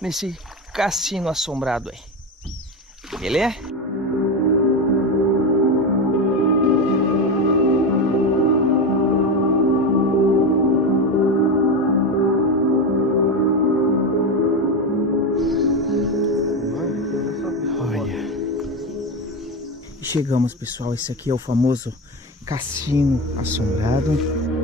nesse cassino assombrado aí. Beleza? Olha. Chegamos, pessoal. Esse aqui é o famoso cassino assombrado.